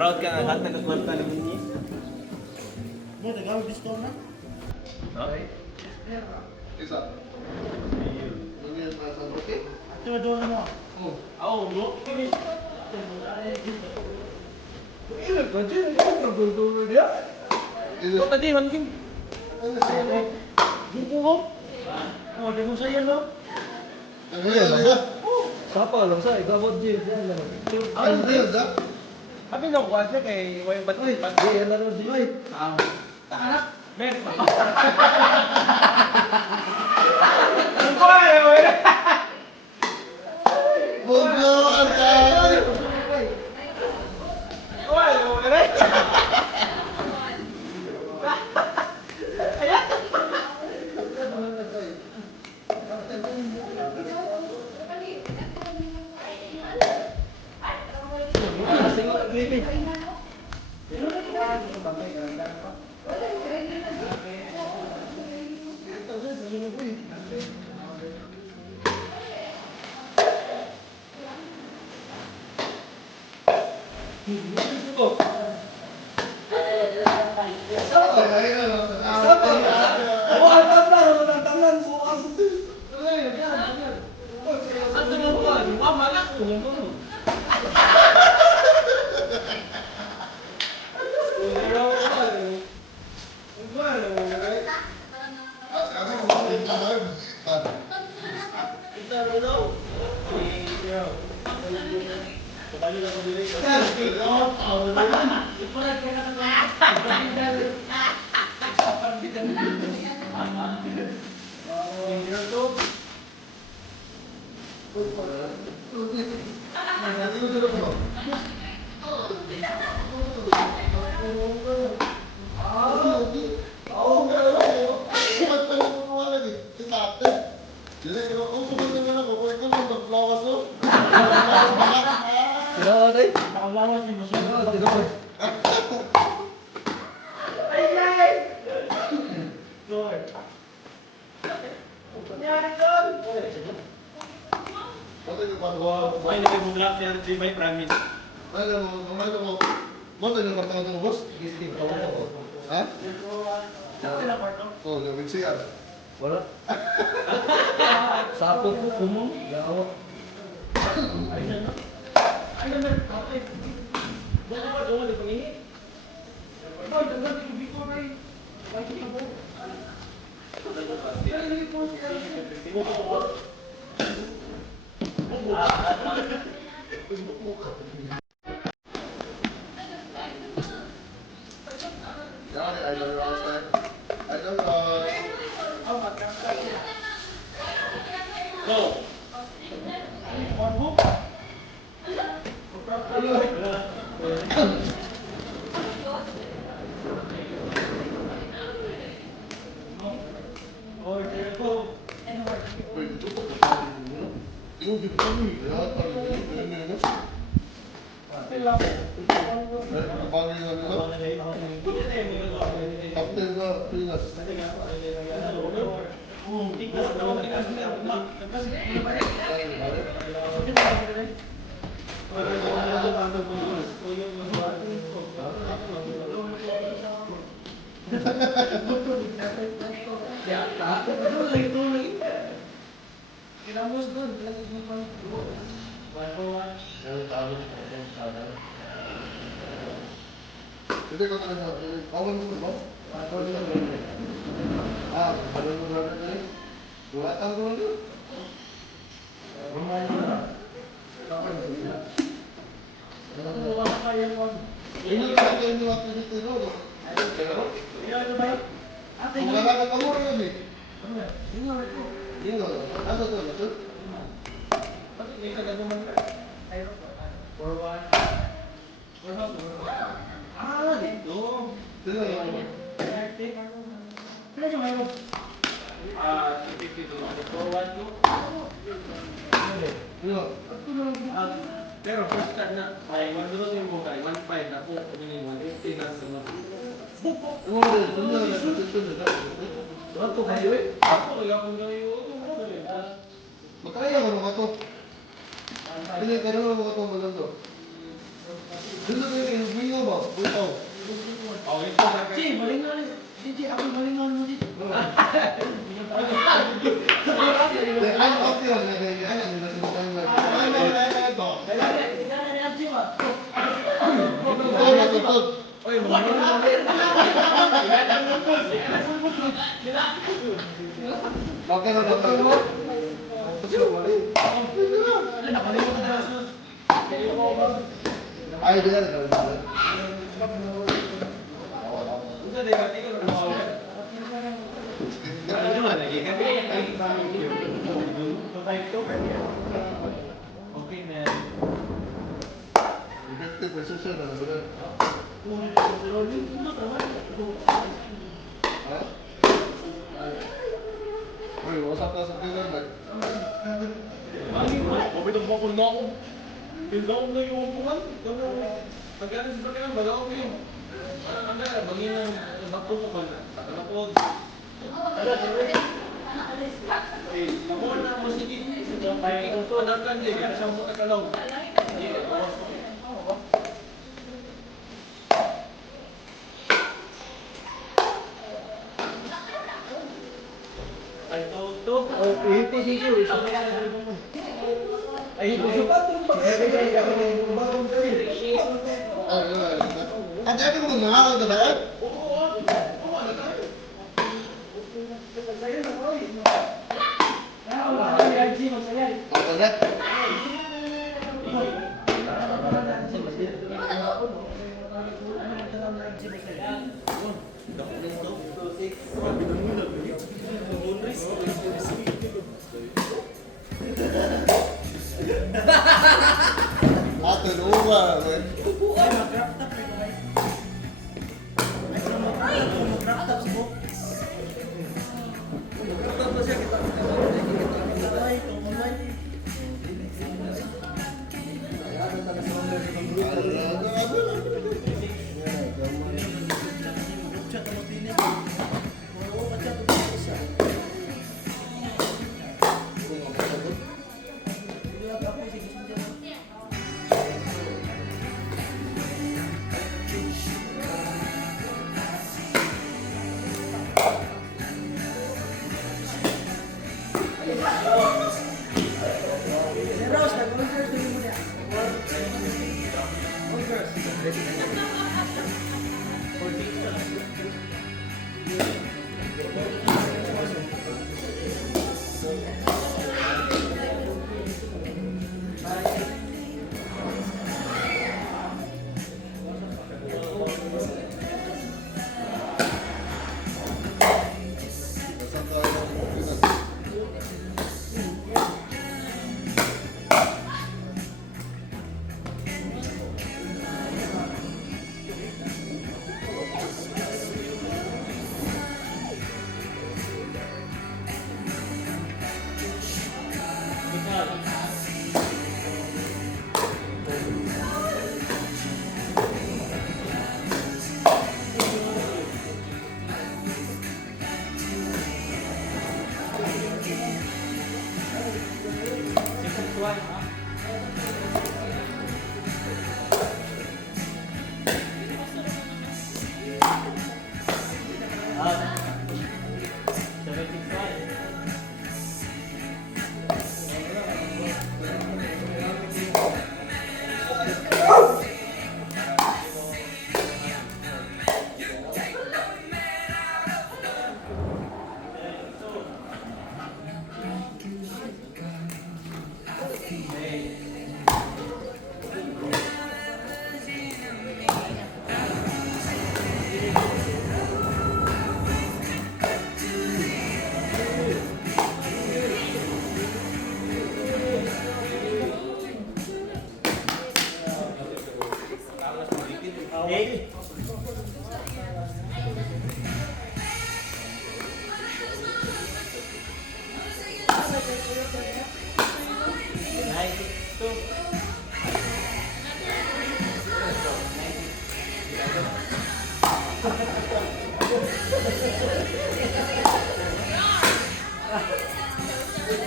Proud ka na lahat nagkakwarta naman niya. Mo, nagawag discount na? Okay. Isa. Ito ba doon mo? Oo, no? Ilan pa dyan? Nagdudulog niya? Ito tadi, mungkin. Dito ko? Oh, di mo sa'yo, no? Sapa lang sa ikabot dyan. Ano din? Sabi nang kuwasa kay Way Batoy. Yan na rin siya. Anak! Men! Ang kuwasa mo yun! Bogo! Ang tayo! Kuwasa mo yun! Nakalawas yung masunod. Lord. May nagibugrak yan, di may promise. Ha? Saan na kwarto? Oh, gawin siya. Wala. Sapo ko kumo. Yawa. Ay na. Ay na na. Okay. Buka pa doon, di pangingi. Ay, dagat yung tubig ko, Ray. Ay, kita mo. I don't know. I don't know. Go. One hook. Oh, there you go. Yung dito kami. Lahat ang Pangin na nila. Captain na Pinas. Kinamos doon. Hindi ko talaga. Kawan mo ba? Ah, ano mo na rin? Dulatang ko lang. Ini kita ini waktu itu dulu. Bukan ada kamu lagi. Ini loh. Ada tuh, betul. Pero first card na, ay, 1 yung buka, 1.5 ako, kunin 1.50 na sa mga. Satu kayo eh. Ako, nagapon kayo, Makaya ka mga to. Hindi ka naman mga to maganda. Dito kayo, hindi nga mo. Buto. Oh, ito sa Chi, malingan. Chi, ako malingan mo dito. Ano option? Ano nila sinutan mo? Tutog. Oy, mga Okay na doktor mo. Ay, dia na. Usa de gati ko na. Ano man lagi? Okay na. Ito precision na ba? Ha? Ay, wasa ka sa kailan ba? Pabitong mo ko na ako. Tindaw na yung upuan. Pagkano sa pagkano, baga ako yun. Ang gana, banginan, magpupukan na. Tapos, ako na mo sige. Anak kan din, kaya siya mo kakalaw. Ay, to. Ito si Chu. Ay, ito si Patrick. Ang dami mo nangaral na ba? Ang tagat. Ato luwa.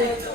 Thank you.